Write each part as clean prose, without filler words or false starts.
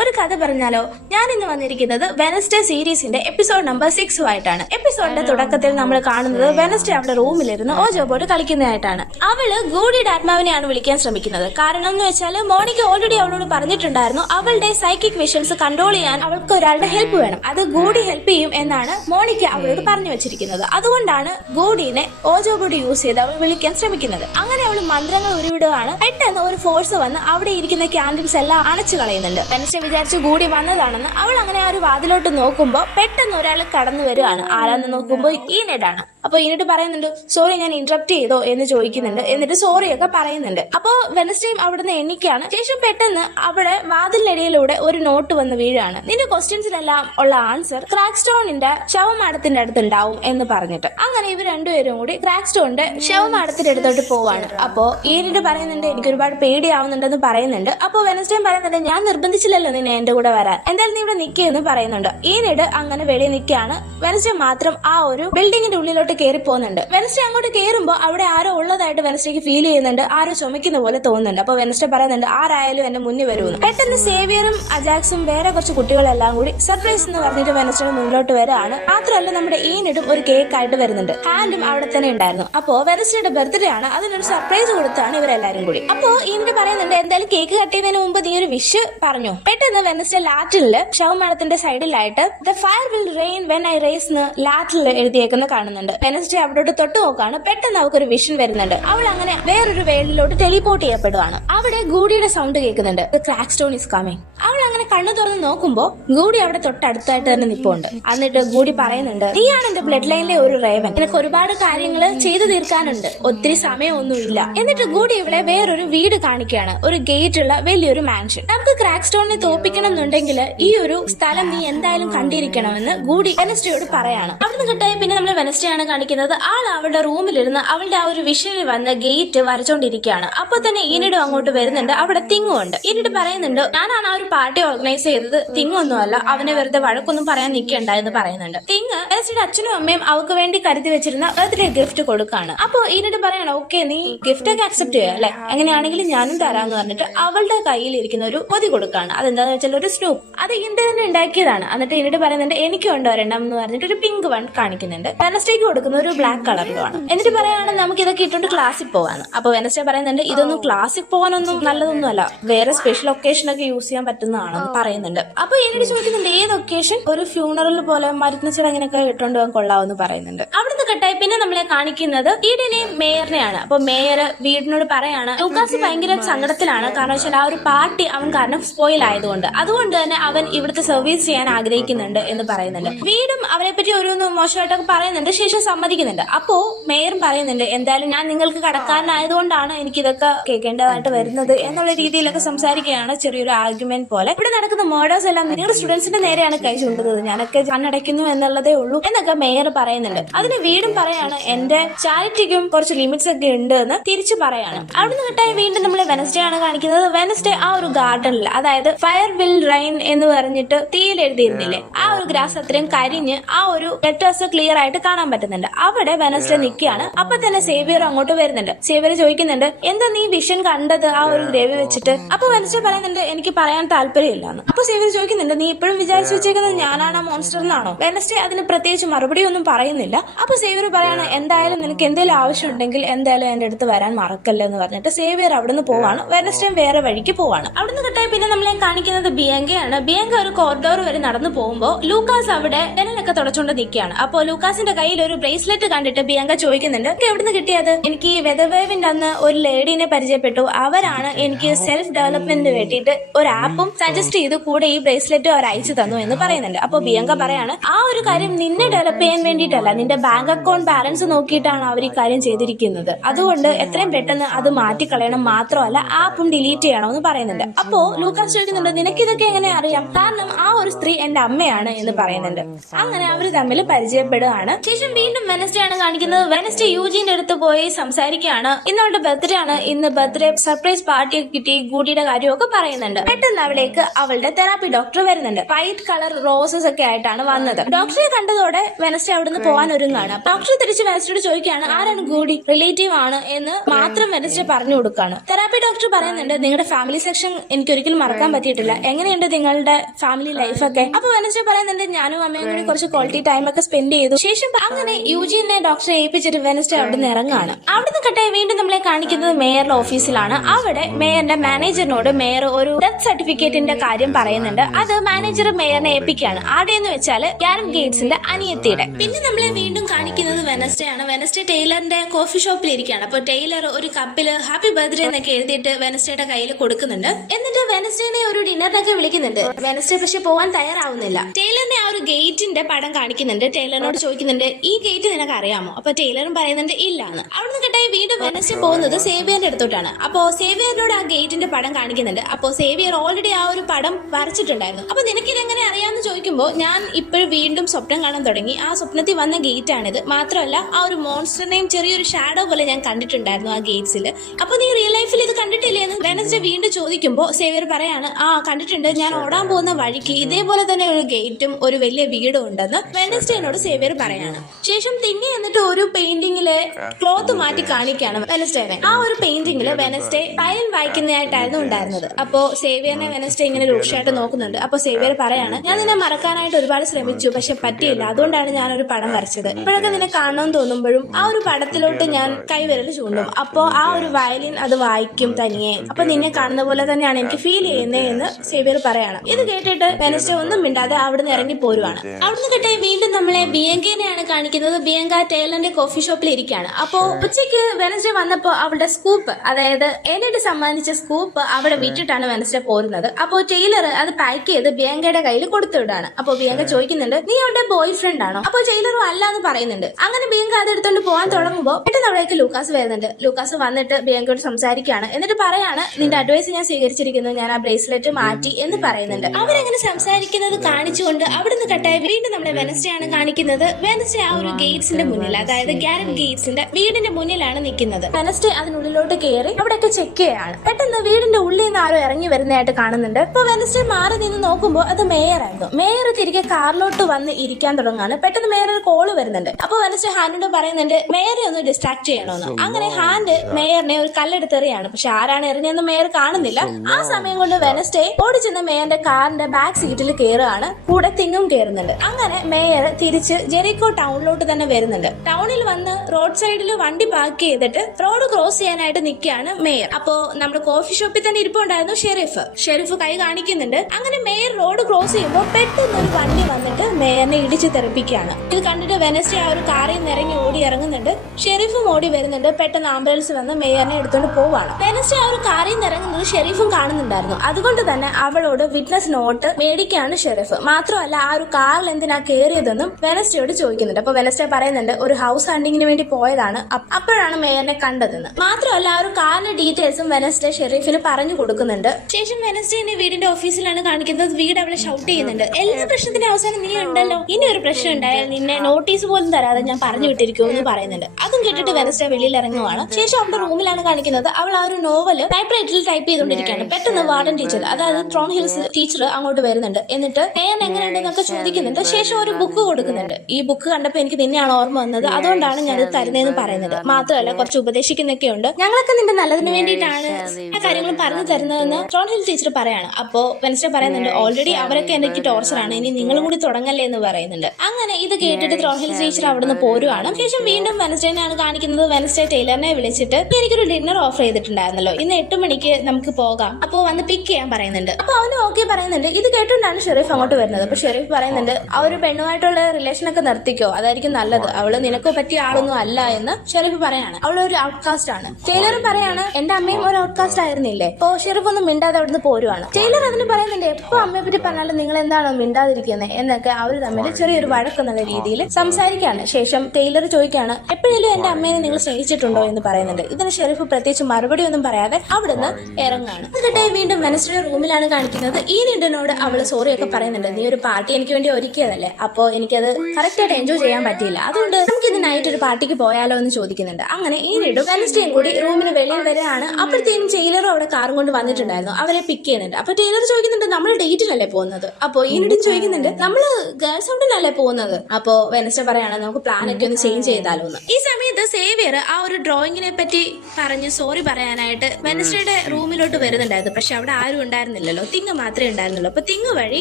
ഒരു കഥ പറഞ്ഞാലോ? ഞാൻ ഇന്ന് വന്നിരിക്കുന്നത് വെനസ്ഡേ സീരീസിന്റെ എപ്പിസോഡ് നമ്പർ 6 ആയിട്ടാണ്. എപ്പിസോഡിന്റെ തുടക്കത്തിൽ നമ്മൾ കാണുന്നത് വെനസ്ഡേ അവളുടെ റൂമിലിരുന്ന് ഓജോബോർഡ് കളിക്കുന്നതായിട്ടാണ്. അവള് ഗൂഡിയുടെ ആത്മാവിനെയാണ് വിളിക്കാൻ ശ്രമിക്കുന്നത്. കാരണം എന്ന് വെച്ചാൽ മോണിക്ക ഓൾറെഡി അവളോട് പറഞ്ഞിട്ടുണ്ടായിരുന്നു അവളുടെ സൈക്കിക് വിഷൻസ് കൺട്രോൾ ചെയ്യാൻ അവൾക്ക് ഒരാളുടെ ഹെൽപ്പ് വേണം. അത് ഗൂഡി ഹെൽപ്പ് ചെയ്യും എന്നാണ് മോണിക്ക അവളോട് പറഞ്ഞു വെച്ചിരിക്കുന്നത്. അതുകൊണ്ടാണ് ഗൂഡിനെ ഓജോബോർഡ് യൂസ് ചെയ്ത് അവൾ വിളിക്കാൻ ശ്രമിക്കുന്നത്. അങ്ങനെ അവൾ മന്ത്രങ്ങൾ ഉരുവിടുകയാണ്. പെട്ടെന്ന് ഒരു ഫോഴ്സ് വന്ന് അവിടെ ഇരിക്കുന്ന ക്യാൻഡിൽസ് എല്ലാം അണച്ചു കളയുന്നുണ്ട്. വെനസ്ഡേ വിചാരിച്ചു ഗൂഡി വന്നതാണെന്ന്. അവൾ അങ്ങനെ ആ ഒരു വാതിലോട്ട് നോക്കുമ്പോ പെട്ടെന്ന് ഒരാൾ കടന്നു വരികയാണ്. ആരാന്ന് നോക്കുമ്പോ ഈനെഡാണ്. അപ്പൊ ഈനെഡ് പറയുന്നുണ്ട് സോറി ഞാൻ ഇന്ററപ്റ്റ് ചെയ്തോ എന്ന് ചോദിക്കുന്നുണ്ട്. എന്നിട്ട് സോറിയൊക്കെ പറയുന്നുണ്ട്. അപ്പോ വെനസ്ഡേയും അവിടുന്ന് എണ്ണിക്കാണ്. ശേഷം പെട്ടെന്ന് അവിടെ വാതിലിനിടയിലൂടെ ഒരു നോട്ട് വന്ന് വീഴാണ്. നിന്റെ ക്വസ്റ്റ്യൻസിനെല്ലാം ഉള്ള ആൻസർ ക്രാക്ക് സ്റ്റോണിന്റെ ശവമാടത്തിന്റെ അടുത്ത് ഉണ്ടാവും എന്ന് പറഞ്ഞിട്ട് അങ്ങനെ ഇവർ രണ്ടുപേരും കൂടി ക്രാക്ക് സ്റ്റോണിന്റെ ശവമാടത്തിന്റെ അടുത്തോട്ട് പോവാണ്. അപ്പോ ഈനെഡ് പറയുന്നുണ്ട് എനിക്ക് ഒരുപാട് പേടിയാവുന്നുണ്ടെന്ന് പറയുന്നുണ്ട്. അപ്പൊ വെനസ്ഡേയും പറയുന്നുണ്ട് ഞാൻ നിർബന്ധിച്ചില്ലല്ലോ നിന്നെ എന്റെ കൂടെ വരാൻ, എന്തായാലും നീ ഇവിടെ നിൽക്കുകയെന്ന് പറയുന്നുണ്ട്. ഈനെഡ് അങ്ങനെ വെളിയിൽ നിൽക്കുകയാണ്. വെനസ്ഡേ മാത്രം ആ ഒരു ബിൽഡിങ്ങിന്റെ ഉള്ളിലോട്ട് കയറി പോകുന്നുണ്ട്. വെനസ്ഡേ അങ്ങോട്ട് കയറുമ്പോൾ അവിടെ ആരോ ഉള്ളതായിട്ട് വെനസ്ഡേക്ക് ഫീൽ ചെയ്യുന്നുണ്ട്. ആരോ ചുമക്കുന്ന പോലെ തോന്നുന്നുണ്ട്. അപ്പൊ വെനസ്ഡേ പറയുന്നുണ്ട് ആരായാലും എന്റെ മുന്നിൽ വരുമെന്ന്. പെട്ടെന്ന് സേവിയറും അജാക്സും വേറെ കുറച്ച് കുട്ടികളെല്ലാം കൂടി സർപ്രൈസ് എന്ന് പറഞ്ഞിട്ട് വെനസ്ഡേ മുന്നിലോട്ട് വരാണ്. മാത്രമല്ല നമ്മുടെ ഈനെഡും ഒരു കേക്ക് ആയിട്ട് വരുന്നുണ്ട്. ഹാൻഡും അവിടെ തന്നെ ഉണ്ടായിരുന്നു. അപ്പോ വെനസ്ഡേയുടെ ബർത്ത്ഡേ ആണ്. അതിനൊരു സർപ്രൈസ് കൊടുത്താണ് ഇവരെല്ലാരും കൂടി. അപ്പോ ഈനെഡ് പറയുന്നുണ്ട് എന്തായാലും കേക്ക് കട്ട് ചെയ്യുന്നതിന് മുമ്പ് നീ ഒരു വിഷ് പറഞ്ഞു. പെട്ടെന്ന് വെനസ്ഡേ ലാറ്റിനില് ശവമാടത്തിന്റെ സൈഡിലായിട്ട് the fire will rain when I raise എന്ന് ലാറ്റിൽ എഴുതിയേക്കുന്ന കാണുന്നുണ്ട്. വെനസ്ഡേ അവിടോട്ട് തൊട്ട് നോക്കാണ്. പെട്ടെന്ന് അവൾക്ക് ഒരു വിഷൻ വരുന്നുണ്ട്. അവൾ അങ്ങനെ വേറൊരു വേൾഡിലോട്ട് ടെലിപോർട്ട് ചെയ്യപ്പെടുവാണ്. അവിടെ ഗൂഡിയുടെ സൗണ്ട് കേൾക്കുന്നുണ്ട്. The crack stone is coming. അവൾ അങ്ങനെ കണ്ണു തുറന്ന് നോക്കുമ്പോ ഗൂഡി അവിടെ തൊട്ടടുത്തായിട്ട് തന്നെ നിപ്പുണ്ട്. എന്നിട്ട് ഗൂഡി പറയുന്നുണ്ട് നീയാണ് എന്റെ ബ്ലഡ് ലൈനിലെ ഒരു റേവൻ, നിനക്ക് ഒരുപാട് കാര്യങ്ങൾ ചെയ്തു തീർക്കാനുണ്ട്, ഒത്തിരി സമയമൊന്നുമില്ല. എന്നിട്ട് ഗൂഡി ഇവിടെ വേറൊരു വീട് കാണിക്കുകയാണ്. ഒരു ഗേറ്റ് ഉള്ള വലിയൊരു മാൻഷൻ. നമുക്ക് ക്രാക്ക് സ്റ്റോണിനെ തോപ്പിക്കണം എന്നുണ്ടെങ്കിൽ ഈ ഒരു സ്ഥലം നീ എന്തായാലും കണ്ടിരിക്കണമെന്ന് ഗൂഡി വെനസ്ഡേയോട് പറയാണ്. അവിടുന്ന് കിട്ടായി പിന്നെ നമ്മൾ വെനസ്ഡേ ആണ് കാണിക്കുന്നത്. ആൾ അവളുടെ റൂമിലിരുന്ന് അവളുടെ ആ ഒരു വിഷനിൽ വന്ന് ഗേറ്റ് വരച്ചോണ്ടിരിക്കുകയാണ്. അപ്പൊ തന്നെ ഈനെഡും അങ്ങോട്ട് വരുന്നുണ്ട്. അവിടെ തിങ്ങും ഉണ്ട്. ഈനെഡ് പറയുന്നുണ്ട് ഞാനാണ് ആ ഒരു പാർട്ടി ഓർഗനൈസ് ചെയ്തത്, തിങ്ങൊന്നുമല്ല, അവനെ വെറുതെ വഴക്കൊന്നും പറയാൻ നിൽക്കണ്ട എന്ന് പറയുന്നുണ്ട്. തിങ് വെനസ്ഡേയുടെ അച്ഛനും അമ്മയും അവൾക്ക് വേണ്ടി കരുതി വെച്ചിരുന്ന ബർത്ത്ഡേ ഗിഫ്റ്റ് കൊടുക്കാണ്. അപ്പൊ ഈനെഡ് പറയണം ഓക്കെ നീ ഗിഫ്റ്റ് ഒക്കെ അക്സെപ്റ്റ് ചെയ്യുക അല്ലെ, അങ്ങനെയാണെങ്കിലും ഞാനും തരാന്ന് പറഞ്ഞിട്ട് അവളുടെ കയ്യിൽ ഇരിക്കുന്ന ഒരു പൊതി കൊടുക്കാണ്. അതെന്താന്ന് വെച്ചാൽ ഒരു സ്നൂപ്പ്. അത് ഈനെഡ് തന്നെ ഉണ്ടാക്കിയതാണ്. എന്നിട്ട് ഈനെഡ് പറയുന്നുണ്ട് എനിക്കും ഉണ്ട് ഒരെണ്ണം എന്ന് പറഞ്ഞിട്ട് ഒരു പിങ്ക് വൺ കാണിക്കുന്നുണ്ട്. വെനസ്ഡേക്ക് കൊടുക്കുന്ന ഒരു ബ്ലാക്ക് കളറിലുമാണ്. എന്നിട്ട് പറയാണ് നമുക്ക് ഇതൊക്കെ ഇട്ടുകൊണ്ട് ക്ലാസ്സിൽ പോവാന്ന്. അപ്പൊ വെനസ്ഡേ പറയുന്നുണ്ട് ഇതൊന്നും ക്ലാസ്സിൽ പോകാനൊന്നും നല്ലതൊന്നും അല്ല, വേറെ സ്പെഷ്യൽ ഒക്കേഷൻ ഒക്കെ യൂസ് ചെയ്യാൻ പറ്റുന്നതാണെന്ന് പറയുന്നുണ്ട്. അപ്പൊ ഈനെഡ് ചോദിക്കുന്നുണ്ട് ഏത് ഒക്കേഷൻ? ഒരു ഫ്യൂണറൽ പോലെ മരുന്ന് ചടങ്ങിനൊക്കെ ഇട്ടുകൊണ്ട് പോകാൻ കൊള്ളാവെന്ന് പറയുന്നുണ്ട്. അവിടുന്ന് കട്ടായി പിന്നെ നമ്മളെ കാണിക്കുന്നത് ഈഡിനെയും മേയറിനെയാണ്. അപ്പൊ മേയർ വീടിനോട് പറയാണ് ലൂക്കാസ് ഭയങ്കര സങ്കടത്തിലാണ്. കാരണം വെച്ചാൽ ആ ഒരു പാർട്ടി അവൻ കാരണം സ്പോയിൽ ആയതുകൊണ്ട്, അതുകൊണ്ട് തന്നെ അവൻ ഇവിടുത്തെ സർവീസ് ചെയ്യാൻ ആഗ്രഹിക്കുന്നുണ്ട് എന്ന് പറയുന്നുണ്ട്. വീടും അവനെ പറ്റി ഓരോന്ന് മോശമായിട്ടൊക്കെ പറയുന്നുണ്ട്. ശേഷം സമ്മതിക്കുന്നുണ്ട്. അപ്പോ മേയറും പറയുന്നുണ്ട് എന്തായാലും ഞാൻ നിങ്ങൾക്ക് കടക്കാരനായതുകൊണ്ടാണ് എനിക്കിതൊക്കെ കേൾക്കേണ്ടതായിട്ട് വരുന്നത് എന്നുള്ള രീതിയിലൊക്കെ സംസാരിക്കുകയാണ്. ചെറിയൊരു ആർഗ്യുമെന്റ് പോലെ. ഇവിടെ നടക്കുന്ന മേഡേഴ്സ് എല്ലാം നിങ്ങളുടെ സ്റ്റുഡൻസിന്റെ നേരെയാണ് കൈ ചൂണ്ടുന്നത്, ഞാനൊക്കെ കണ്ണടയ്ക്കുന്നു എന്നുള്ളതേ ഉള്ളൂ എന്നൊക്കെ മേയർ പറയുന്നുണ്ട്. അതിന് വീടും പറയാണ് എന്റെ ചാരിറ്റിക്കും കുറച്ച് ലിമിറ്റ്സ് ഒക്കെ ഉണ്ട് എന്ന് തിരിച്ചു പറയാണ്. അവിടുന്ന് കിട്ടായി വീണ്ടും നമ്മളെ വെനസ്ഡേ ആണ് കാണിക്കുന്നത്. വെനസ്ഡേ ആ ഒരു ഗാർഡനിൽ, അതായത് ഫയർ വിൽ റെയിൻ എന്ന് പറഞ്ഞിട്ട് തീയിൽ എഴുതിയിരുന്നില്ലേ, ആ ഒരു ഗ്രാസ് അത്രയും കരിഞ്ഞ് ആ ഒരു ലെറ്റേഴ്സ് ക്ലിയർ ആയിട്ട് കാണാൻ പറ്റുന്നുണ്ട്. അവിടെ വെനസ്ഡേ നിൽക്കുകയാണ്. അപ്പൊ തന്നെ സേവിയർ അങ്ങോട്ട് വരുന്നുണ്ട്. സേവിയർ ചോദിക്കുന്നുണ്ട് എന്താ നീ വിഷൻ കണ്ടത് ആ ഒരു ഗ്രേവി വെച്ചിട്ട്? അപ്പൊ വെനസ്ഡേ പറയുന്നുണ്ട് എനിക്ക് പറയാൻ താല്പര്യമില്ലാന്ന്. അപ്പൊ സേവിയർ ചോദിക്കുന്നുണ്ട് നീ ഇപ്പോഴും വിചാരിച്ചു വെച്ചേക്കുന്നത് ഞാനാണ് മോൺസ്റ്റർ എന്നാണോ? വെനസ്ഡേ അതിന് പ്രത്യേകിച്ച് മറുപടി ഒന്നും പറയുന്നില്ല. അപ്പൊ സേവിയർ പറയാണ് എന്തായാലും നിനക്ക് എന്തെങ്കിലും ആവശ്യം ഉണ്ടെങ്കിൽ എന്തായാലും എന്റെ അടുത്ത് വരാൻ മറക്കല്ല എന്ന് പറഞ്ഞിട്ട് സേവിയർ അവിടുന്ന് പോവാണ്. വെനസ്ഡേ വേറെ വഴിക്ക് പോവാണ്. അവിടുന്ന് കിട്ടായി പിന്നെ നമ്മളെ കാണിക്കുന്നത് ബിയങ്കയാണ്. ബിയങ്ക ഒരു കോറിഡോർ വരെ നടന്നു പോകുമ്പോ ലൂക്കാസ് അവിടെ ജനലൊക്കെ തുടച്ചുകൊണ്ട് നിൽക്കുകയാണ്. അപ്പൊ ലൂക്കാസിന്റെ കയ്യിൽ ഒരു ബ്രേസ്ലെറ്റ് കണ്ടിട്ട് ബിയങ്ക ചോദിക്കുന്നുണ്ട് എവിടുന്ന് കിട്ടിയത്? എനിക്ക് വെതർവേവിന്റെ അന്ന് ഒരു ലേഡീനെ പരിചയപ്പെട്ടു, അവരാണ് എനിക്ക് സെൽഫ് ഡെവലപ്മെന്റിന് വേണ്ടിയിട്ട് ഒരു ആപ്പും സജസ്റ്റ് ചെയ്ത് കൂടെ ഈ ബ്രേസ്ലെറ്റ് അവർ അയച്ചു തന്നു എന്ന് പറയുന്നുണ്ട്. അപ്പൊ ബിയങ്ക പറയാണ് ആ ഒരു കാര്യം നിന്നെ ഡെവലപ്പ് ചെയ്യാൻ വേണ്ടിയിട്ടല്ല, നിന്റെ ബാങ്ക് അക്കൗണ്ട് ബാലൻസ് നോക്കിയിട്ടാണ് അവർ ഈ കാര്യം ചെയ്തിരിക്കുന്നത്, അതുകൊണ്ട് എത്രയും പെട്ടെന്ന് അത് മാറ്റിക്കളയണം, മാത്രമല്ല ആപ്പും ഡിലീറ്റ് ചെയ്യണമെന്ന് പറയുന്നുണ്ട്. അപ്പോ ലൂക്കാസ് ചോദിക്കുന്നുണ്ട് നിനക്കിതൊക്കെ എങ്ങനെ അറിയാം? കാരണം ആ ഒരു സ്ത്രീ എന്റെ അമ്മയാണ് എന്ന് പറയുന്നുണ്ട്. അങ്ങനെ അങ്ങനെ അവർ തമ്മിൽ പരിചയപ്പെടുകയാണ്. ശേഷം വീണ്ടും വെനസ്ഡേ ആണ് കാണിക്കുന്നത്. വെനസ്ഡേ യൂജിന്റെ അടുത്ത് പോയി സംസാരിക്കുകയാണ്. ഇന്ന് അവളുടെ ബർത്ത്ഡേ ആണ്, ഇന്ന് ബർത്ത്ഡേ സർപ്രൈസ് പാർട്ടി ഒക്കെ കിട്ടി, ഗൂഡിയുടെ കാര്യമൊക്കെ പറയുന്നുണ്ട്. പെട്ടെന്ന് അവിടേക്ക് അവളുടെ തെറാപ്പി ഡോക്ടർ വരുന്നുണ്ട്. വൈറ്റ് കളർ റോസസ് ഒക്കെ ആയിട്ടാണ് വന്നത്. ഡോക്ടറെ കണ്ടതോടെ വെനസ്ഡേ അവിടുന്ന് പോകാൻ ഒരുങ്ങാണ്. ഡോക്ടർ തിരിച്ച് വെനസ്ഡേയോട് ചോദിക്കുകയാണ് ആരാണ് ഗൂഡി, റിലേറ്റീവ് ആണ് എന്ന് മാത്രം വെനസ്ഡേ പറഞ്ഞു കൊടുക്കുകയാണ്. തെറാപ്പി ഡോക്ടർ പറയുന്നുണ്ട് നിങ്ങളുടെ ഫാമിലി സെക്ഷൻ എനിക്ക് ഒരിക്കലും മറക്കാൻ പറ്റിയിട്ടില്ല, എങ്ങനെയുണ്ട് നിങ്ങളുടെ ഫാമിലി ലൈഫ് ഒക്കെ. അപ്പൊ വെനസ്ഡേ പറയുന്നുണ്ട് ഞാനും അമ്മയും കൂടി കുറച്ച് ക്വാളിറ്റി ടൈം ഒക്കെ സ്പെൻഡ് ചെയ്തു. ശേഷം അങ്ങനെ യൂജിനെ ഡോക്ടറെ ഏൽപ്പിച്ചിട്ട് വെനസ്ഡേ അവിടുന്ന് ഇറങ്ങാണ്. അവിടുന്ന് കട്ടെ വീണ്ടും നമ്മളെ കാണിക്കുന്നത് മേയറുടെ ഓഫീസിലാണ്. അവിടെ മേയറിന്റെ മാനേജറിനോട് മേയർ ഒരു ഡെത്ത് സർട്ടിഫിക്കറ്റിന്റെ കാര്യം പറയുന്നുണ്ട്. അത് മാനേജർ മേയറിനെ ഏൽപ്പിക്കുകയാണ്. ആടെയെന്ന് വെച്ചാൽ ഗാരറ്റ് ഗേറ്റ്സിന്റെ അനിയത്തിയുടെ. പിന്നെ നമ്മളെ വീണ്ടും കാണിക്കുന്നത് വെനസ്ഡേ ആണ്. വെനസ്ഡേ ടൈലറിന്റെ കോഫി ഷോപ്പിൽ ഇരിക്കുകയാണ്. അപ്പൊ ടൈലർ ഒരു കപ്പില് ഹാപ്പി ബർത്ത്ഡേ എന്നൊക്കെ എഴുതിയിട്ട് വെനസ്ഡേയുടെ കയ്യിൽ കൊടുക്കുന്നുണ്ട്. എന്നിട്ട് വെനസ്ഡേനെ ഒരു ഡിന്നറിനൊക്കെ വിളിക്കുന്നുണ്ട്. വെനസ്ഡേ പക്ഷെ പോവാൻ തയ്യാറാവുന്നില്ല. ടൈലറിന്റെ ആ ഒരു ഗേറ്റിന്റെ പടം കാണിക്കുന്നുണ്ട്. ടൈലറിനോട് ചോദിക്കുന്നുണ്ട് ഈ ഗേറ്റ് നിനക്ക് അറിയാമോ? അപ്പൊ ടൈലറും പറയുന്നുണ്ട് ഇല്ലാന്ന്. അവിടുന്ന് കെട്ടായി വീണ്ടും വെനസ്ഡേ പോകുന്നത് സേവിയറിന്റെ അടുത്തോട്ടാണ്. അപ്പോ സേവിയറിനോട് ആ ഗേറ്റിന്റെ പടം കാണിക്കുന്നുണ്ട്. അപ്പോ സേവിയർ ഓൾറെഡി ആ ഒരു പടം വരച്ചിട്ടുണ്ടായിരുന്നു. അപ്പൊ നിനക്കിതെങ്ങനെ അറിയാമെന്ന് ചോദിക്കുമ്പോൾ ഞാൻ ഇപ്പോഴും വീണ്ടും സ്വപ്നം കാണാൻ തുടങ്ങി. ആ സ്വപ്നത്തിൽ വന്ന ഗേറ്റ് ആണിത്. മാത്രമല്ല ആ ഒരു മോൺസ്റ്ററിനെയും ചെറിയൊരു ഷാഡോ പോലെ ഞാൻ കണ്ടിട്ടുണ്ടായിരുന്നു ആ ഗേറ്റ്സിൽ. അപ്പൊ നീ റിയൽ ലൈഫിൽ ഇത് കണ്ടിട്ടില്ലേ എന്ന് വെനസ്ഡേ വീണ്ടും ചോദിക്കുമ്പോൾ സേവിയർ പറയാണ് ആ കണ്ടിട്ടുണ്ട്, ഞാൻ ഓടാൻ പോകുന്ന വഴിക്ക് ഇതേപോലെ തന്നെ ഒരു ഗേറ്റും ഒരു വലിയ വീടും ഉണ്ടെന്ന് വെനസ്ഡേനോട് സേവിയർ പറയാണ്. ശേഷം തിങ്ങി എന്നിട്ട് ഒരു പെയിന്റിങ്ങിലെ ക്ലോത്ത് മാറ്റി കാണിക്കുകയാണ് വെനസ്ഡേനെ. ആ ഒരു പെയിന്റിങ്ങില് വെനസ്ഡേ ഫയൽ വായിക്കുന്നതായിട്ടായിരുന്നു ഉണ്ടായിരുന്നത്. അപ്പോ സേവിയറിനെ വെനസ്ഡേ ഇങ്ങനെ രൂക്ഷമായിട്ട് നോക്കുന്നുണ്ട്. അപ്പൊ സേവിയർ പറയാണ് ഞാൻ നിന്നെ മറക്കാനായിട്ട് ഒരുപാട് ശ്രമിച്ചു, പക്ഷെ പറ്റിയില്ല, അതുകൊണ്ടാണ് ഞാനൊരു പടം വരച്ചത്. ഇപ്പോഴൊക്കെ നിന്നെ കാണണമെന്ന് തോന്നുമ്പോഴും ആ ഒരു പടത്തിലോട്ട് ഞാൻ കൈവിരൽ ചൂണ്ടും. അപ്പോ ആ ഒരു വയലിൻ അത് വായിക്കും തനിയെ. അപ്പൊ നിന്നെ കാണുന്ന പോലെ തന്നെയാണ് എനിക്ക് ഫീൽ ചെയ്യുന്നത് എന്ന് സേവിയർ പറയാണ്. ഇത് കേട്ടിട്ട് വെനസ്ഡേ ഒന്നും മിണ്ടാതെ അവിടുന്ന് ഇറങ്ങി പോരുവാണ്. അവിടുന്ന് കേട്ടേ വീണ്ടും നമ്മളെ ബിയങ്കേനെയാണ് കാണിക്കുന്നത്. ബിയങ്ക ടൈലറിന്റെ കോഫി ഷോപ്പിൽ ഇരിക്കുകയാണ്. അപ്പോ ഉച്ചയ്ക്ക് വെനസ്ഡേ വന്നപ്പോ അവളുടെ സ്കൂപ്പ്, അതായത് എന്നിട്ട് സമ്മാനിച്ച സ്കൂപ്പ് അവിടെ വിറ്റിട്ടാണ് വെനസ്ഡേ പോരുന്നത്. അപ്പോ ടൈലർ അത് പാക്ക് ചെയ്ത് ബിയങ്കയുടെ കയ്യിൽ കൊടുത്തുവിടാണ്. അപ്പോ ബിയങ്ക ചോദിക്കുന്നുണ്ട് നീ അവളുടെ ബോയ് ഫ്രണ്ട് ആണോ? അപ്പോ ടൈലറും അല്ല എന്ന് പറയുന്നുണ്ട്. അങ്ങനെ ബിയങ്ക അത് എടുത്തോണ്ട് പോകാൻ തുടങ്ങുമ്പോൾ പെട്ടെന്ന് അവിടേക്ക് ലൂക്കാസ് വരുന്നുണ്ട്. ലൂക്കാസ് വന്നിട്ട് ബിയങ്കയോട് സംസാരിക്കുകയാണ്. എന്നിട്ട് പറയാണ് നിന്റെ അഡ്വൈസ് ഞാൻ സ്വീകരിച്ചിരിക്കുന്നു, ഞാൻ ആ ബ്രേസ്ലെറ്റ് മാറ്റി എന്ന് പറയുന്നുണ്ട്. അവരെങ്ങനെ സംസാരിക്കുന്നത് കാണിച്ചുകൊണ്ട് അവിടുന്ന് കട്ടായി വീണ്ടും നമ്മുടെ വെനസ്ഡേ ആണ് കാണിക്കുന്നത്. വെനസ്ഡേ ആ ഒരു ഗേറ്റ്സിന്റെ മുന്നിൽ, അതായത് ഗാരറ്റ് ഗേറ്റ്സിന്റെ വീടിന്റെ മുന്നിലാണ് നിൽക്കുന്നത്. വെനസ്ഡേ അതിനുള്ളിലോട്ട് കയറി അവിടെയൊക്കെ ചെക്ക് ചെയ്യാണ്. പെട്ടെന്ന് വീടിന്റെ ഉള്ളിൽ നിന്ന് ആരോ ഇറങ്ങി വരുന്നതായിട്ട് കാണുന്നുണ്ട്. ഇപ്പൊ വെനസ്ഡേ മാറി നിന്ന് നോക്കുമ്പോൾ അത് മേയർ ആയിരുന്നു. മേയർ തിരികെ കാറിലോട്ട് വന്ന് ഇരിക്കാൻ തുടങ്ങാണ്. പെട്ടെന്ന് മേയർ ഒരു കോള് വരുന്നുണ്ട്. അപ്പൊ വെനസ്ഡേ ഹാൻഡിനോട് പറയുന്നുണ്ട് മേയറെ ഒന്ന് ഡിസ്ട്രാക്ട് ചെയ്യണമെന്ന്. അങ്ങനെ ഹാൻഡ് മേയറിനെ ഒരു കല്ലെടുത്തെറിയാണ്. പക്ഷെ ആരാണ് എറിഞ്ഞെന്ന് മേയർ കാണുന്നില്ല. ആ സമയം കൊണ്ട് വെനസ്ഡേ ഓടിച്ചെന്ന് മേയറിന്റെ കാറിന്റെ ബാക്ക് സീറ്റിൽ കയറുകയാണ്. കൂടെ തിങ്ങും കയറുന്നുണ്ട്. അങ്ങനെ മേയർ തിരിച്ച് ജെറിക്കോ ടൗണിലോട്ട് തന്നെ വരുന്നുണ്ട്. ടൗണിൽ വന്ന് റോഡ് സൈഡിൽ വണ്ടി പാർക്ക് ചെയ്തിട്ട് റോഡ് ക്രോസ് ചെയ്യാനായിട്ട് നിൽക്കുകയാണ് മേയർ. അപ്പോ നമ്മുടെ കോഫി ഷോപ്പിൽ തന്നെ ഇരിപ്പുണ്ടായിരുന്നു ഷെരീഫ് കൈ കാണിക്കുന്നുണ്ട്. അങ്ങനെ മേയർ റോഡ് ക്രോസ് ചെയ്യുമ്പോൾ പെട്ടെന്ന് ഒരു വണ്ടി വന്നിട്ട് മേയറിനെ ഇടിച്ച് തെറിപ്പിക്കുകയാണ്. ഇത് കണ്ടിട്ട് വെനസ്ഡേ ആ ഒരു കാറിൽ നിന്ന് ഇറങ്ങി ഓടി ഇറങ്ങുന്നുണ്ട്. ഷെരീഫും ഓടി വരുന്നുണ്ട്. പെട്ടെന്ന് ആംബുലൻസ് വന്ന് മേയറിനെ എടുത്തോണ്ട് പോവാണ്. വെനസ്ഡേ ആ ഒരു കാറിൽ നിന്ന് ഇറങ്ങുന്നത് ഷെരീഫും കാണുന്നുണ്ടായിരുന്നു. അതുകൊണ്ട് തന്നെ അവളോട് വിറ്റ്നസ് നോട്ട് മേടിക്കുകയാണ് ഷെരീഫ്. മാത്രമല്ല ആ ഒരു കാറിൽ എന്തിനാ കയറിയതെന്നും വെനസ്ഡേയോട് ചോദിക്കുന്നുണ്ട്. അപ്പൊ വെനസ്ഡേ പറയുന്നുണ്ട് ഒരു ഹൗസ് ഹണ്ടിങ്ങിന് വേണ്ടി പോയതാണ്, അപ്പോഴാണ് മേയറിനെ കണ്ടതെന്ന്. മാത്രമല്ല ആ ഒരു കാറിന്റെ ഡീറ്റെയിൽസും വെനസ്ഡേ ഷെരീഫിന് പറഞ്ഞു കൊടുക്കുന്നുണ്ട്. ശേഷം വെനസ്ഡേന്റെ വീടിന്റെ ഓഫീസിലാണ് കാണിക്കുന്നത്. വീട് അവളെ ഷൗട്ട് ചെയ്യുന്നുണ്ട് എല്ലാ പ്രശ്നത്തിന്റെ അവസാനം നീ ഉണ്ടല്ലോ, ഇനി ഒരു പ്രശ്നം ഉണ്ടായാൽ നിന്നെ നോട്ടീസ് പോലും തരാതെ ഞാൻ പറഞ്ഞു വിട്ടിരിക്കുമെന്ന് പറയുന്നുണ്ട്. അതും കേട്ടിട്ട് വെനസ്ഡേ വെളിയിൽ ഇറങ്ങുവാണ്. ശേഷം അവളുടെ റൂമിലാണ് കാണിക്കുന്നത്. അവൾ ആ ഒരു നോവൽ ടൈപ്പ് റൈറ്ററിൽ ടൈപ്പ് ചെയ്തുകൊണ്ടിരിക്കുകയാണ്. പെട്ടെന്ന് വാർഡൻ ടീച്ചർ, അതായത് ത്രോൺ ഹിൽസ് ടീച്ചർ അങ്ങോട്ട് വരുന്നുണ്ട്. എന്നിട്ട് മേയർ എങ്ങനെയുണ്ടെന്നൊക്കെ ചോദിക്കുന്നുണ്ട്. ശേഷം ഒരു ബുക്ക് കൊടുക്കുന്നുണ്ട്. ഈ ബുക്ക് കണ്ടപ്പോൾ എനിക്ക് നിന്നെയാണ് ഓർമ്മ വന്നത്, അതുകൊണ്ടാണ് ഞാനത് തരുന്നതെന്ന് പറയുന്നത്. മാത്രമല്ല കുറച്ച് ഉപദേശിക്കുന്നൊക്കെ ഉണ്ട്. ഞങ്ങളൊക്കെ നിന്റെ നല്ലതിന് വേണ്ടിയിട്ടാണ് ആ കാര്യങ്ങൾ പറഞ്ഞു തരുന്നതെന്ന് ത്രോൺ ഹിൽ ടീച്ചർ പറയാണ്. അപ്പോ വെനസ്ഡേ പറയുന്നുണ്ട് ഓൾറെഡി അവരൊക്കെ എനിക്ക് ടോർച്ചറാണ്, ഇനി നിങ്ങളും കൂടി തുടങ്ങല്ലേ എന്ന് പറയുന്നുണ്ട്. അങ്ങനെ ഇത് കേട്ടിട്ട് ത്രോൺ ഹിൽ ടീച്ചർ അവിടുന്ന് പോരുവാണ്. ശേഷം വീണ്ടും വെനസ്ഡേനെയാണ് കാണിക്കുന്നത്. വെനസ്ഡേ ടൈലറിനെ വിളിച്ചിട്ട് എനിക്കൊരു ഡിന്നർ ഓഫർ ചെയ്തിട്ടുണ്ടായിരുന്നല്ലോ, ഇന്ന് 8 മണിക്ക് നമുക്ക് പോകാം, അപ്പോ വന്ന് പിക്ക് ചെയ്യാൻ പറയുന്നുണ്ട്. അപ്പൊ അവന് ഓക്കെ പറയുന്നുണ്ട്. ഇത് കേട്ടുകൊണ്ടാണ് ഷെരീഫ് അങ്ങോട്ട് വരുന്നത്. അപ്പൊ ഷെരീഫ് പറയുന്നുണ്ട് ആ ഒരു പെണ്ണുമായിട്ടുള്ള റിലേഷൻ ഒക്കെ നിർത്തിക്കോ, അതായിരിക്കും നല്ലത്, അവള് നിനക്ക് പറ്റിയ ആളൊന്നും അല്ല എന്ന് ഷെരീഫ് പറയാണ്. അവളൊരു ഔട്ട്കാസ്റ്റ് ആണ്. ടൈലറും പറയാണ് എന്റെ അമ്മയും ഒരു ഔട്ട്കാസ്റ്റ് ആയിരുന്നില്ലേ. അപ്പോ ഷെരീഫ് ഒന്നും മിണ്ടാതെ അവിടുന്ന് പോരുവാണ്. ടൈലർ അതിന് പറയുന്നുണ്ട് എപ്പോ അമ്മയെ പറ്റി പറഞ്ഞാലും നിങ്ങൾ എന്താണോ മിണ്ടാതിരിക്കുന്നത് എന്നൊക്കെ അവർ തമ്മിൽ ചെറിയൊരു വഴക്കെന്നുള്ള രീതിയിൽ സംസാരിക്കുകയാണ്. ശേഷം ടൈലർ ചോദിക്കുകയാണ് എപ്പോഴെങ്കിലും എന്റെ അമ്മേനെ നിങ്ങൾ സ്നേഹിച്ചിട്ടുണ്ടോ എന്ന് പറയുന്നുണ്ട്. ഇതിന് ഷെരീഫ് പ്രത്യേകിച്ച് മറുപടി ഒന്നും പറയാതെ അവിടുന്ന് ഇറങ്ങാണ്. എന്നിട്ട് വീണ്ടും വെനസ്ഡേ റൂമിലാണ് കാണിക്കുന്നത്. ഈ നിഡിനോട് അവള് സോറി ഒക്കെ പറയുന്നുണ്ട്. നീ ഒരു പാർട്ടി എനിക്ക് വേണ്ടി ഒരുക്കിയതല്ലേ, അല്ലേ, അപ്പോൾ എനിക്കത് കറക്റ്റ് ആയിട്ട് എൻജോയ് ചെയ്യാൻ പറ്റിയില്ല. അതുകൊണ്ട് നമുക്ക് ഇതിനായിട്ട് ഒരു പാർട്ടിക്ക് പോയാലോ എന്ന് ചോദിക്കുന്നുണ്ട്. അങ്ങനെ ഈനിടും വെനസ്ഡേയും കൂടി റൂമിന് വെളിയിൽ വരെയാണ്. അപ്പോഴത്തേനും ടൈലറും അവിടെ കാറും കൊണ്ട് വന്നിട്ടുണ്ടായിരുന്നു. അവരെ പിക്ക് ചെയ്യുന്നുണ്ട്. അപ്പൊ ടൈലർ ചോദിക്കുന്നുണ്ട് നമ്മൾ ഡേറ്റിനല്ലേ പോകുന്നത്. അപ്പൊ ഈനിടും ചോദിക്കുന്നുണ്ട് നമ്മള് ഗേൾസ് ഔട്ടിനല്ലേ പോകുന്നത്. അപ്പോ വെനസ്ഡേ പറയാണ് നമുക്ക് പ്ലാൻ ഒക്കെ ഒന്ന് ചേഞ്ച് ചെയ്താലോ എന്ന്. ഈ സമയത്ത് സേവിയർ ആ ഒരു ഡ്രോയിങ്ങിനെ പറ്റി പറഞ്ഞ് സോറി പറയാനായിട്ട് വെനസ്ഡേയുടെ റൂമിലോട്ട് വരുന്നുണ്ടായിരുന്നു. പക്ഷെ അവിടെ ആരും ഉണ്ടായിരുന്നില്ലല്ലോ, തിങ് മാത്രമേ ഉണ്ടായിരുന്നുള്ളൂ. അപ്പൊ തിങ് വഴി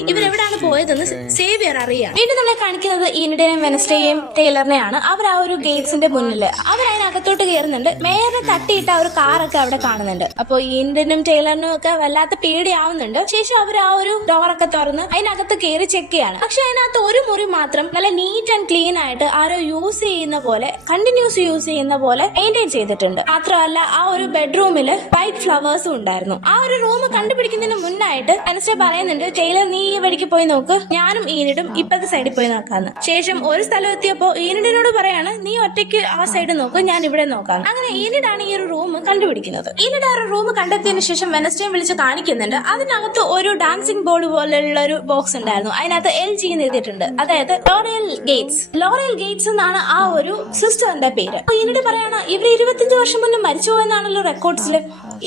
ഇവരെവിടാണ് പോയതെന്ന് സേവിയർ അറിയാം. വീണ്ടും നമ്മളെ കാണിക്കുന്നത് ഈനിടെയും വെനസ്ഡേയും ടൈലറിനെയാണ്. അവർ ആ ഒരു ഗേറ്റ്സിന്റെ മുന്നില് അവരതിനകത്തോട്ട് കയറുന്നുണ്ട്. മേയറെ തട്ടിയിട്ട് ആ ഒരു കാറൊക്കെ അവിടെ കാണുന്നുണ്ട്. അപ്പൊ ഈനിനും ടൈലറിനും ഒക്കെ വല്ലാത്ത പേടിയാവുന്നുണ്ട്. ശേഷം അവർ ആ ഒരു ഡോറൊക്കെ തുറന്ന് അതിനകത്ത് കയറി ചെക്ക് ചെയ്യാണ്. പക്ഷെ അതിനകത്ത് ഒരു മുറി മാത്രം നല്ല നീറ്റ് ആൻഡ് ക്ലീൻ ആയിട്ട് ആരോ യൂസ് ചെയ്യുന്ന പോലെ, കണ്ടിന്യൂസ് യൂസ് ചെയ്യുന്ന പോലെ മെയിൻറ്റെയിൻ ചെയ്തിട്ടുണ്ട്. മാത്രമല്ല ആ ഒരു ബെഡ്റൂമിൽ വൈറ്റ് ഫ്ലവേഴ്സും ഉണ്ടായിരുന്നു. ആ ഒരു റൂം കണ്ടുപിടിക്കുന്നതിന് മുന്നായിട്ട് വെനസ്ഡേ പറയുന്നുണ്ട് ടൈലർ നീ ഈ വഴിക്ക് പോയി നോക്ക്, ഞാനും ഈനിടും ഇപ്പത്തെ സൈഡിൽ പോയി നോക്കാന്ന്. ശേഷം ഒരു സ്ഥലം എത്തിയപ്പോ ഈനിഡിനോട് പറയാണ് നീ ഒറ്റയ്ക്ക് ആ സൈഡ് നോക്ക്, ഞാൻ ഇവിടെ നോക്കാം. അങ്ങനെ ഈനിഡാണ് ഈ ഒരു റൂം കണ്ടുപിടിക്കുന്നത്. ഈനിഡ് ആ ഒരു റൂം കണ്ടെത്തിയതിനു ശേഷം വെനസ്ഡേ വിളിച്ച് കാണിക്കുന്നുണ്ട്. അതിനകത്ത് ഒരു ഡാൻസിംഗ് ബോർഡ് പോലെയുള്ള ഒരു ബോക്സ് ഉണ്ടായിരുന്നു. അതിനകത്ത് LG എന്ന് എഴുതിയിട്ടുണ്ട്. അതായത് ലോറിയൽ ഗേറ്റ്സ് എന്നാണ് ആ ഒരു സിസ്റ്ററിന്റെ പേര്. ഈനിഡ് പറയാണ് ഇവർ 25 വർഷം മുന്നേ മരിച്ചുപോയെന്നാണല്ലോ റെക്കോർഡ്സിൽ.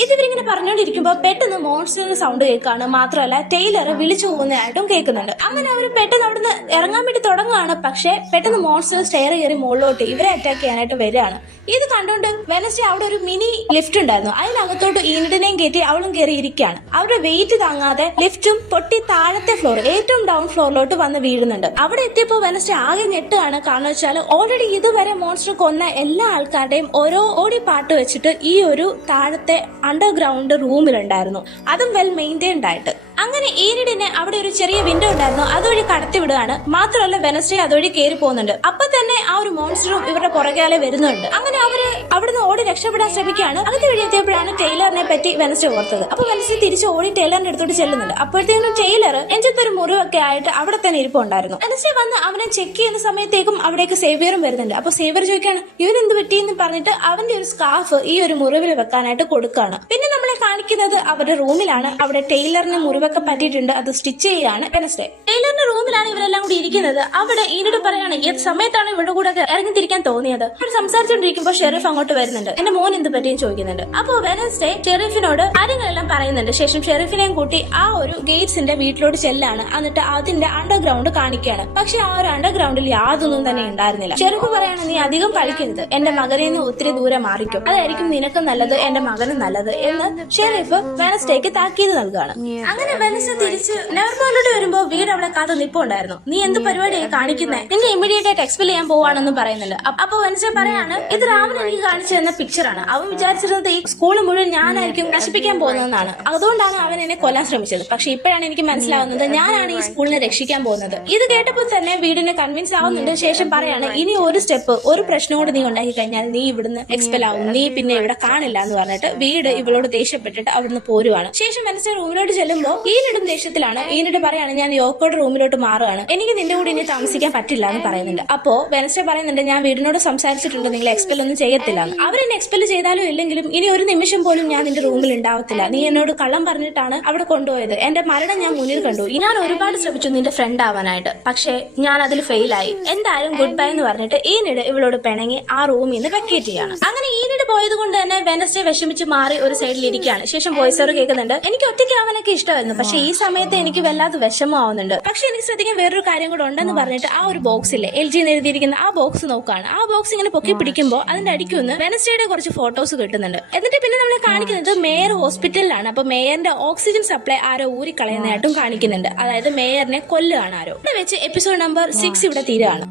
ഇതിവരിങ്ങനെ പറഞ്ഞുകൊണ്ടിരിക്കുമ്പോ പെട്ടെന്ന് മോൺസ്റ്ററിന്റെ സൗണ്ട് കേൾക്കാണ്. മാത്രമല്ല ടൈലർ വിളിച്ചു പോകുന്നതായിട്ടും കേൾക്കുന്നുണ്ട്. അങ്ങനെ അവർ പെട്ടെന്ന് അവിടുന്ന് ഇറങ്ങാൻ വേണ്ടി തുടങ്ങുകയാണ്. പക്ഷെ പെട്ടെന്ന് മോൺസ്റ്റർ സ്റ്റെയർ കയറി മുകളിലോട്ട് ഇവരെ അറ്റാക്ക് ചെയ്യാനായിട്ട് വരികയാണ്. ഇത് കണ്ടുകൊണ്ട് വെനസ്ഡേ അവിടെ ഒരു മിനി ലിഫ്റ്റ് ഉണ്ടായിരുന്നു. അതിനകത്തോട്ട് ഈനിഡിനെയും കയറ്റി അവളും കയറി ഇരിക്കുകയാണ്. അവരുടെ വെയിറ്റ് താങ്ങാതെ ലിഫ്റ്റും പൊട്ടി താഴത്തെ ഫ്ലോർ, ഏറ്റവും ഡൗൺ ഫ്ലോറിലോട്ട് വന്ന് വീഴുന്നുണ്ട്. അവിടെ എത്തിയപ്പോ വെനസ്ഡേ ആകെ ഞെട്ടുകയാണ്. കാരണം വെച്ചാൽ ഓൾറെഡി ഇതുവരെ മോൺസ്റ്റർ കൊന്ന എല്ലാ ആൾക്കാരുടെയും ഓരോ ഓടി പാട്ട് വെച്ചിട്ട് ഈ ഒരു താഴത്തെ അണ്ടർഗ്രൗണ്ട് റൂമിലുണ്ടായിരുന്നു. അതും വെൽ മെയിൻറ്റൈൻഡ് ആയിട്ട്. അങ്ങനെ ഈനിഡിന് അവിടെ ഒരു ചെറിയ വിൻഡോ ഉണ്ടായിരുന്നു. അതുവഴി കടത്തി വിടുകയാണ്. മാത്രമല്ല വെനസ്ഡേ അതുവഴി കയറി പോകുന്നുണ്ട്. അപ്പൊ തന്നെ ആ ഒരു മോൺസ്റ്ററും ഇവരുടെ പുറകെ വരുന്നുണ്ട്. അങ്ങനെ അവര് അവിടുന്ന് ഓടി രക്ഷപ്പെടാൻ ശ്രമിക്കുകയാണ്. അകത്ത് വഴി എത്തിയപ്പോഴാണ് ടൈലറിനെ പറ്റി വെനസ്ഡേ ഓർത്തത്. അപ്പൊ വെനസ്ഡേ തിരിച്ച് ഓടി ടൈലറിന്റെ അടുത്തോട്ട് ചെല്ലുന്നുണ്ട്. അപ്പോഴത്തേക്കും ടൈലർ എഞ്ചത്തൊരു മുറിവൊക്കെ ആയിട്ട് അവിടെ തന്നെ ഇരിപ്പുണ്ടായിരുന്നു. വെനസ്ഡേ വന്ന് അവനെ ചെക്ക് ചെയ്യുന്ന സമയത്തേക്കും അവിടേക്ക് സേവിയറും വരുന്നുണ്ട്. അപ്പൊ സേവിയർ ചോദിക്കാണ് ഇവനെന്ത് പറ്റിയെന്ന് പറഞ്ഞിട്ട് അവന്റെ ഒരു സ്കാർഫ് ഈ ഒരു മുറിവിൽ വെക്കാനായിട്ട് കൊടുക്കുകയാണ്. പിന്നെ നമ്മളെ കാണിക്കുന്നത് അവരുടെ റൂമിലാണ്. അവിടെ ടൈലറിന് മുറിവൊക്കെ പറ്റിയിട്ടുണ്ട്. അത് സ്റ്റിച്ച് ചെയ്യാണ് വെനസ്ഡേ. ടൈലറിന്റെ റൂമിലാണ് ഇവരെല്ലാം കൂടി ഇരിക്കുന്നത്. അവിടെ ഈനിഡ് പറയാണ് ഏത് സമയത്താണ് ഇവരുടെ കൂടെ ഇറങ്ങിത്തിരിക്കാൻ തോന്നിയത്. അവർ സംസാരിച്ചുകൊണ്ടിരിക്കുമ്പോൾ ഷെരീഫ് അങ്ങോട്ട് വരുന്നുണ്ട്. എന്റെ മോൻ എന്ത് പറ്റിയെന്ന് ചോദിക്കുന്നുണ്ട്. അപ്പോ വെനസ്ഡേ ഷെരീഫിനോട് കാര്യങ്ങളെല്ലാം പറയുന്നുണ്ട്. ശേഷം ഷെരീഫിനെയും കൂട്ടി ആ ഒരു ഗേറ്റ്സിന്റെ വീട്ടിലോട്ട് ചെല്ലാണ്. എന്നിട്ട് അതിന്റെ അണ്ടർഗ്രൗണ്ട് കാണിക്കുകയാണ്. പക്ഷെ ആ ഒരു അണ്ടർഗ്രൗണ്ടിൽ യാതൊന്നും തന്നെ ഉണ്ടായിരുന്നില്ല. ഷെരീഫ് പറയാണ് നീ അധികം കളിക്കരുത്, എന്റെ മകനിൽ നിന്ന് ഒത്തിരി ദൂരെ മാറിക്കും, അതായിരിക്കും നിനക്ക് നല്ലത്, എന്റെ മകനും നല്ലത് എന്ന് ഷെരീഫ് വെനസ്ഡേക്ക് താക്കീത് നൽകുകയാണ്. അങ്ങനെ വെനസ്ഡേ തിരിച്ച് നെവർമോറിലോട്ട് വരുമ്പോ വീട് അവിടെ കാത്തു നിപ്പുണ്ടായിരുന്നു. നീ എന്ത് പരിപാടിയായി കാണിക്കുന്നേ, നിന്നെ ഇമ്മീഡിയറ്റ് ആയിട്ട് എക്സ്പെൽ ചെയ്യാൻ പോവാണെന്നും പറയുന്നുണ്ട്. അപ്പൊ വെനസ്ഡേ പറയാണ് ഇത് രാവൻ എനിക്ക് കാണിച്ചു തന്ന പിക്ചറാണ്. അവൻ വിചാരിച്ചിരുന്നത് ഈ സ്കൂള് മുഴുവൻ ഞാനായിരിക്കും നശിപ്പിക്കാൻ പോകുന്നതെന്നാണ്. അതുകൊണ്ടാണ് അവൻ എന്നെ കൊല്ലാൻ ശ്രമിച്ചത്. പക്ഷെ ഇപ്പോഴാണ് എനിക്ക് മനസ്സിലാവുന്നത് ഞാനാണ് ഈ സ്കൂളിനെ രക്ഷിക്കാൻ പോകുന്നത്. ഇത് കേട്ടപ്പോൾ തന്നെ വീടിന് കൺവിൻസ് ആവുന്നുണ്ട്. ശേഷം പറയാണ് ഇനി ഒരു സ്റ്റെപ്പ് ഒരു പ്രശ്നം കൂടി നീ ഉണ്ടാക്കി കഴിഞ്ഞാൽ നീ ഇവിടുന്ന് എക്സ്പെൽ ആവും, നീ പിന്നെ ഇവിടെ കാണില്ല എന്ന് പറഞ്ഞിട്ട് വീട് ഇവളോട് ദേഷ്യപ്പെട്ടിട്ട് അവിടുന്ന് പോരുവാണ്. ശേഷം വെനസ്ഡേ റൂമിലോട്ട് ചെല്ലുമ്പോൾ ഈനിടും ദേഷ്യത്തിലാണ്. ഈനിട് പറയാണ് ഞാൻ യോക്കോയുടെ റൂമിലോട്ട് മാറുകയാണ്, എനിക്ക് നിന്റെ കൂടെ ഇനി താമസിക്കാൻ പറ്റില്ല എന്ന് പറയുന്നുണ്ട്. അപ്പോ വെനസ്ഡേ പറയുന്നുണ്ട് ഞാൻ വീടിനോട് സംസാരിച്ചിട്ടുണ്ട്, നിങ്ങൾ എക്സ്പെൽ ഒന്നും ചെയ്യത്തില്ല. അവരെന്നെ എക്സ്പെൽ ചെയ്താലും ഇല്ലെങ്കിലും ഇനി ഒരു നിമിഷം പോലും ഞാൻ നിന്റെ റൂമിൽ ഉണ്ടാവത്തില്ല. നീ എന്നോട് കള്ളം പറഞ്ഞിട്ടാണ് അവിടെ കൊണ്ടുപോയത്. എന്റെ മരണം ഞാൻ മുന്നിൽ കണ്ടു. ഞാൻ ഒരുപാട് ശ്രമിച്ചു നിന്റെ ഫ്രണ്ട് ആവാനായിട്ട്, പക്ഷെ ഞാൻ അതിൽ ഫെയിലായി. എന്തായാലും ഗുഡ് ബൈ എന്ന് പറഞ്ഞിട്ട് ഈനിട് ഇവളോട് പിണങ്ങി ആ റൂമിൽ നിന്ന് വെക്കേറ്റ് ചെയ്യാണ്. അങ്ങനെ ഈനിട് പോയത് കൊണ്ട് തന്നെ വെനസ്ഡേ വിഷമിച്ച് മാറി ഒരു സൈഡിൽ ഇരിക്കുകയാണ്. ശേഷം വോയിസ് ഓവർ കേൾക്കുന്നുണ്ട് എനിക്ക് ഒറ്റയ്ക്ക് ആവാനൊക്കെ ഇഷ്ടമായിരുന്നു, പക്ഷെ ഈ സമയത്ത് എനിക്ക് വല്ലാതെ വിഷമമാവുന്നുണ്ട്. പക്ഷെ എനിക്ക് ശ്രദ്ധിക്കാൻ വേറൊരു കാര്യം കൂടെ ഉണ്ടെന്ന് പറഞ്ഞിട്ട് ആ ഒരു ബോക്സിലെ LG എന്ന് എഴുതിയിരിക്കുന്ന ആ ബോക്സ് നോക്കുകയാണ്. ആ ബോക്സ് ഇങ്ങനെ പൊക്കി പിടിക്കുമ്പോൾ അതിന്റെ അടിക്കൊന്ന് വെനസ്ഡേയുടെ കുറച്ച് ഫോട്ടോസ് കിട്ടുന്നുണ്ട്. എന്നിട്ട് പിന്നെ നമ്മളെ കാണിക്കുന്നത് മേയർ ഹോസ്പിറ്റലിലാണ്. അപ്പൊ മേയറിന്റെ ഓക്സിജൻ സപ്ലൈ ആരോ ഊരിക്കളയുന്നതായിട്ടും കാണിക്കുന്നുണ്ട്. അതായത് മേയറിനെ കൊല്ലുകയാണ് ആരോ. ഇവിടെ വെച്ച് എപ്പിസോഡ് നമ്പർ 6 ഇവിടെ തീരുകയാണ്.